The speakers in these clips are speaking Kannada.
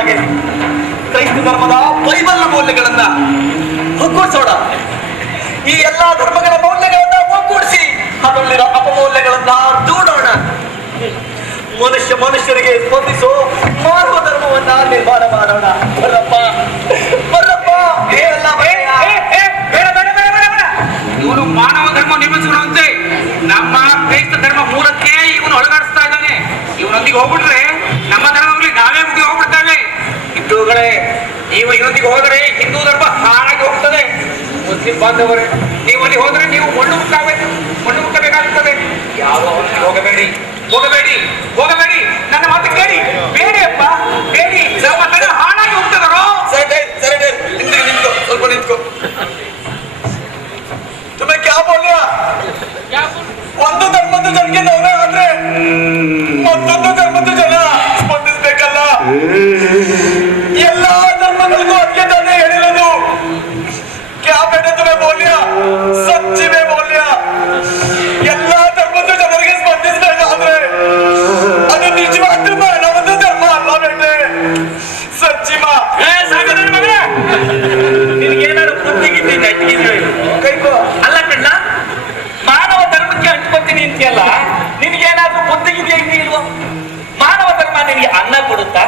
ಹಾಗೆ ಕ್ರೈಸ್ತ ಧರ್ಮದ ಬೈಬಲ್ನ ಮೌಲ್ಯಗಳನ್ನ ಒಗ್ಗೂಡಿಸೋಣ. ಈ ಎಲ್ಲಾ ಧರ್ಮಗಳ ಮೌಲ್ಯಗಳನ್ನ ಒಗ್ಗೂಡಿಸಿ ಅದರಲ್ಲಿರೋ ಅಪಮೌಲ್ಯಗಳನ್ನ ದೂಡೋಣ. ಮನುಷ್ಯರಿಗೆ ಸ್ಪಂದಿಸೋ ಮಾನವ ಧರ್ಮವನ್ನ ನಿರ್ಮಾಣ ಮಾಡೋಣ. ಬರಪ್ಪ ಬರಪ್ಪ. ಇವನು ಮಾನವ ಧರ್ಮ ನಿರ್ಮಿಸೋಣಂತೆ ನಮ್ಮ ಕ್ರೈಸ್ತ ಧರ್ಮ ಮೂಲಕ್ಕೆ ಇವನು ಒಳಗಾಡಿಸ್ತಾ ಇದ್ದಾನೆ. ಇವನೊಂದಿಗೆ ಹೋಗ್ಬಿಟ್ರೆ ನಮ್ಮ ಧರ್ಮದಲ್ಲಿ ನಾವೇ ಮುಗಿ ಹೋಗ್ಬಿಡ್ತೇವೆ. ಹಿಂದೂಗಳೇ, ನೀವು ಇವನೊಂದಿಗೆ ಹೋದರೆ ಹಿಂದೂ ಧರ್ಮ ಹಾಳಾಗಿ ಹೋಗ್ತದೆ. ಮುಸ್ಲಿಂ ಬಾಂಧವರೇ, ನೀವು ಅಲ್ಲಿ ಹೋದ್ರೆ ನೀವು ಮಣ್ಣು ಮುಟ್ಟಬೇಕಾಗುತ್ತದೆ. ಯಾವ ಹೋಗಬೇಡಿ ಹೋಗಬೇಡಿ ಹೋಗಬೇಡಿ, ನನ್ನ ಮಾತು ಕೇಳಿ. ಬೇಡಿ ಅಪ್ಪ ಬೇಡಿ, ನಮ್ಮ ಧರ್ಮ ಹಾಳಾಗಿ ಹೋಗ್ತದರೋ. ನಿಂತ್ಕೋ, ಸ್ವಲ್ಪ ನಿಂತ್ಕೋ. तुम्हें क्या बोल रहा? ಒಂದು ಧರ್ಮದ ಜನಕ್ಕೆ ನೋವೇ ಆದ್ರೆ ಮತ್ತೊಂದು ಧರ್ಮದ ಜನ ಸ್ಪಂದಿಸ್ಬೇಕಲ್ಲ. ಎಲ್ಲಾ ಧರ್ಮಗಳಿಗೂ ಅದಕ್ಕೆ ತಾನೇ ಹೇಳಿರೋದು. क्या बेटे तुम्हें बोल लिया? सच्ची में बोल लिया. ಎಲ್ಲಾ ಧರ್ಮದ ಜನರಿಗೆ ಸ್ಪಂದಿಸ್ಬೇಕಾದ್ರೆ ಅದು ನಿಜವಾದ ಮಾನವದ ಧರ್ಮ ಅಲ್ಲ ಬೇಟೆ. ಸಚ್ಚಿ ಮಾ ನಿನಗೇನಾದ್ರು ಬುದ್ಧಿಗಿದ್ದೀನಿ ಕೈಕೋ ಅಲ್ಲ ಕಣ್ಣ, ಮಾನವ ಧರ್ಮಕ್ಕೆ ಹಂಚ್ಕೊತೀನಿ ಅಂತೀಯಲ್ಲ, ನಿನಗೇನಾದ್ರೂ ಬುದ್ಧಿಗಿದೆಯಾ ಇಲ್ವೋ? ಮಾನವ ಧರ್ಮ ನಿನಗೆ ಅನ್ನ ಕೊಡುತ್ತಾ?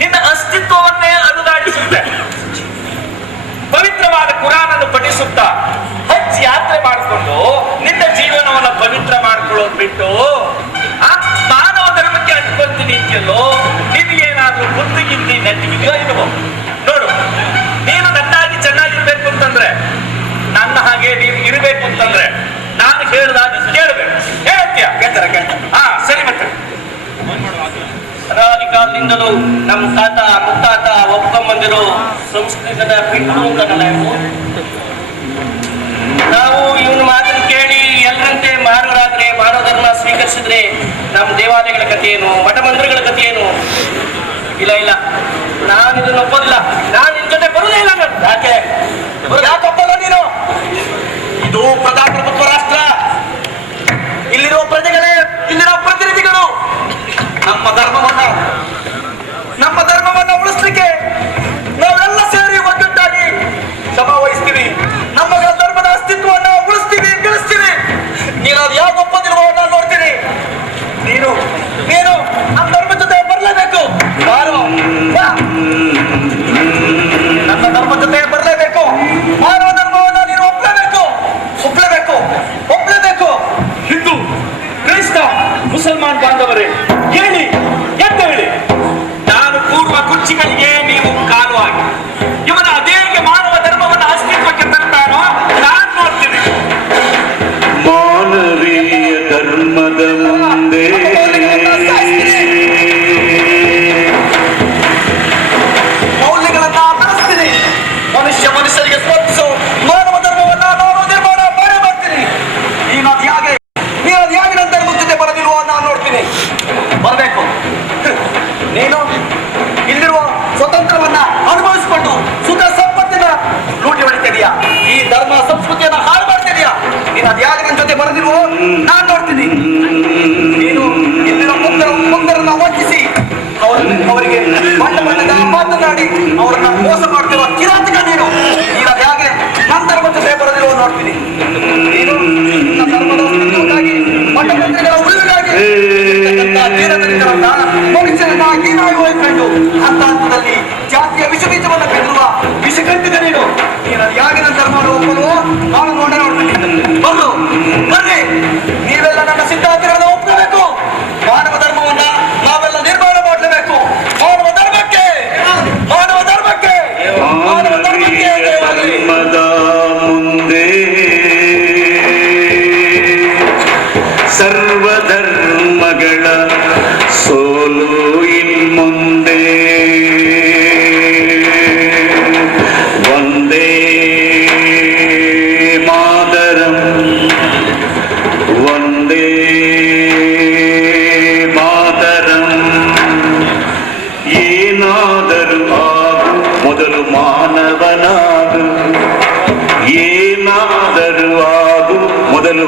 ನಿನ್ನ ಅಸ್ತಿತ್ವವನ್ನೇ ಅನುದಾಟಿಸುತ್ತೆ. ಪವಿತ್ರವಾದ ಕುರಾನನ್ನು ಪಠಿಸುತ್ತಾ ಹಜ್ ಯಾತ್ರೆ ಮಾಡಿಕೊಂಡು ನಿನ್ನ ಜೀವನವನ್ನು ಪವಿತ್ರ ಮಾಡ್ಕೊಳ್ಳೋದು ಬಿಟ್ಟು ಮಾನವ ಧರ್ಮಕ್ಕೆ ಹಂಚ್ಕೊಳ್ತೀನಿ ಅಂತೀಯಲ್ಲೋ, ನಿನಗೇನಾದ್ರೂ ಬುದ್ಧಿಗಿದ್ದಿ ನೆಟ್ಟಿಗಿದೆಯೋ ಇಲ್ವೋ? ನೋಡು, ನೀನು ನನ್ನಾಗಿ ಚೆನ್ನಾಗಿರ್ಬೇಕು ಅಂತಂದ್ರೆ, ನನ್ನ ಹಾಗೆ ನೀವು ಇರಬೇಕು ಅಂತಂದ್ರೆ ನಾನು ಹೇಳಿದಾಗ ಕೇಳಬೇಕು. ಹೇಳ್ತೀಯ? ಸರಿ. ಮತ್ತೆ ಅನಾದಿ ಕಾಲದಿಂದಲೂ ನಮ್ಮ ತಾತ ಮುತ್ತಾತ ಒಪ್ಕೊಂಬಂದಿರೋ ಸಂಸ್ಕೃತದ ಬಿಟ್ಟು ನಾವು ಇವನ ಮಾತನ್ನು ಕೇಳಿ ಎಲ್ಲರಂತೆ ಮಾನವರಾದ್ರೆ, ಮಾನವ ಧರ್ಮ ಸ್ವೀಕರಿಸಿದ್ರೆ ನಮ್ಮ ದೇವಾಲಯಗಳ ಕಥೆ ಏನು, ಮಠ ಮಂದಿರಗಳ ಕಥೆ ಏನು? ಇಲ್ಲ, ನಾನು ಇದನ್ನು ಒಪ್ಪೋದಿಲ್ಲ. ನಾನು ನಿನ್ ಜೊತೆ ಬರುವುದೇ ಇಲ್ಲ. ಯಾಕೆ ಒಪ್ಪಲ್ಲ ನೀನು? ಇದು ಪ್ರಜಾಪ್ರಭುತ್ವ ರಾಷ್ಟ್ರ. ಇಲ್ಲಿರೋ ಪ್ರಜೆಗಳೇ ಇಲ್ಲಿರೋ ಪ್ರತಿನಿಧಿಗಳು. ನಮ್ಮ ಧರ್ಮವನ್ನ ಉಳಿಸ್ಲಿಕ್ಕೆ ನಾವೆಲ್ಲ ಸೇರಿ ಒಗ್ಗಟ್ಟಾಗಿ ಶ್ರಮ ವಹಿಸ್ತೀವಿ. ನಮ್ಮ ಧರ್ಮದ ಅಸ್ತಿತ್ವವನ್ನ ಉಳಿಸ್ತೀವಿ, ಬೆಳೆಸ್ತೀವಿ. ನೀನು ಅದು ಯಾಕೆ ಒಪ್ಪೋದಿಲ್ವೋ ನಾನು ನೋಡ್ತೀನಿ. ನೀನು ನಮ್ಮ ಧರ್ಮದ ಜೊತೆ ಬರಲೇಬೇಕು. ನನ್ನ ಧರ್ಮದ ಜೊತೆ ಬರಲೇಬೇಕು. ಮಾನವ ಧರ್ಮವನ್ನ ನೀನು ಒಪ್ಪಲೇಬೇಕು. ಹಿಂದೂ, ಕ್ರೈಸ್ತ, ಮುಸಲ್ಮಾನ್ ಬಾಂಧವರೇ, ಹೇಳಿ, ಎದ್ದು ಹೇಳಿ. ನಾನು ಕೂರುವ ಕುರ್ಚಿಗಳಿಗೆ ನೀವು ಕಾಲು ಹಾಕಿ ಇವನ ಅದೇಗೆ ಮಾನವ ಧರ್ಮವನ್ನು ಅಸ್ತಿತ್ವಕ್ಕೆ ತರ್ತಾನೋ ನಾನು ನೋಡ್ತೀನಿ. ಮಾನವೀಯ ಧರ್ಮದ ಮುಂದೆ ಮೌಲ್ಯಗಳನ್ನ ಬೆಳೆಸ್ತೀನಿ. ಮನುಷ್ಯರಿಗೆ ಸ್ಪರ್ಧಿಸು ಮಾನವ ಧರ್ಮವನ್ನ ನಾನು ನಿರ್ಮಾಣ ಮಾಡ್ತೀನಿ. ನೀನು ಅದು ಹೇಗೆ ನನ್ನ ಧರ್ಮದ ಜೊತೆ ಬರೋದಿಲ್ವೋ ನಾನು ನೋಡ್ತೀನಿ. ಬರಬೇಕು. ನೀನು ಇಲ್ಲಿರುವ ಸ್ವತಂತ್ರವನ್ನ ಅನುಭವಿಸಿಕೊಂಡು ಸುಖ ಸಂಪತ್ತಿನ ಲೂಟಿ ಹೊಡಿತಿದೀಯಾ, ಈ ಧರ್ಮ ಸಂಸ್ಕೃತಿಯನ್ನ ಹಾಳು ಮಾಡ್ತಿದೀಯಾ. ನೀನು ಅದು ಹೇಗೆ ನನ್ನ ಜೊತೆ ಬರೋದಿಲ್ವೋ ನಾನು ನೋಡ್ತೀನಿ. ನೀನು ಇಲ್ಲಿರೋ ಮುಂದರನ್ನ ವಂಚಿಸಿ ಅವರಿಗೆ ಬಣ್ಣದ ಮಾತನಾಡಿ ಅವರನ್ನ ಮೋಸ ಮಾಡ್ತಿರುವ ಕಿರಾತಕ ನೀನು. ಅದು ಹೇಗೆ ನನ್ನ ಧರ್ಮದ ಜೊತೆ ಬರೋದಿಲ್ವೋ ನೋಡ್ತೀನಿ. ನೀನು ನನ್ನ ಧರ್ಮದ ಅಸ್ತಿತ್ವಕ್ಕಾಗಿ ಮಠಮಂದಿರಗಳ ಉಳಿವಿಗಾಗಿ ದೀನದಲಿತರನ್ನ ಮನುಷ್ಯರನ್ನ ಹೀನಾಗಿ ಹೋಯ್ಕೊಂಡು ಹಂತದಲ್ಲಿ ಜಾತಿಯ ವಿಷಬೀಜವನ್ನು ಬೆಳೆಯುವ ವಿಷಗಂಟಿದ ನೀನು ಅದು ಹೇಗೆ ನನ್ನ ಧರ್ಮವನ್ನು ಒಪ್ಪಲು ನಾನು ನೋಡ್ತೀನಿ. ಬರ್ರಿ, ನೀವೆಲ್ಲ ನನ್ನ ಸಿದ್ಧಾಂತಗಳನ್ನು ಒಪ್ಪಬೇಕು. ಮಾನವ ಧರ್ಮವನ್ನ ನಾವೆಲ್ಲ ನಿರ್ಮಾಣ ಮಾಡಲೇಬೇಕು. ಮಾನವ ಧರ್ಮಕ್ಕೆ ಧರ್ಮದ ಮುಂದೆ ಸರ್ವಧರ್ಮಗಳ ಸೋಲು ಇನ್ಮುಂದೆ. ವಂದೇ ಮಾತರಂ, ವಂದೇ ಮಾತರಂ. ಏನಾದರೂ ಆಗು ಮೊದಲು ಮಾನವನಾಗು, ಏನಾದರೂ ಆಗು ಮೊದಲು